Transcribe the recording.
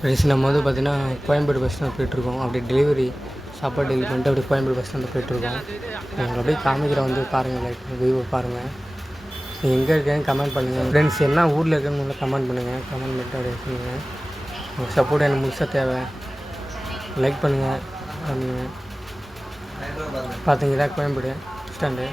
Friends நம்ம வந்து பார்த்திங்கன்னா கோயம்பேடு பஸ் ஸ்டாண்ட் போய்ட்டுருக்கோம். அப்படியே டெலிவரி சாப்பாடு டெலிவரி பண்ணிட்டு அப்படியே கோயம்பேடு பஸ் ஸ்டாண்டு போய்ட்டுருக்கோம். உங்களுக்கு அப்படியே காமிக்கிற வந்து பாருங்கள், லைக் வியூவை பாருங்கள். நீங்கள் எங்கே இருக்கேன்னு கமெண்ட் பண்ணுங்கள். ஃப்ரெண்ட்ஸ் என்ன ஊரில் இருக்குன்னு முதல்ல கமெண்ட் பண்ணுங்கள். கமெண்ட் பண்ணிட்டு அப்படியே சொல்லுங்கள். உங்கள் சப்போர்ட் எனக்கு முழுசாக தேவை. லைக் பண்ணுங்கள். பார்த்தீங்களா கோயம்பேடு ஸ்டாண்டு.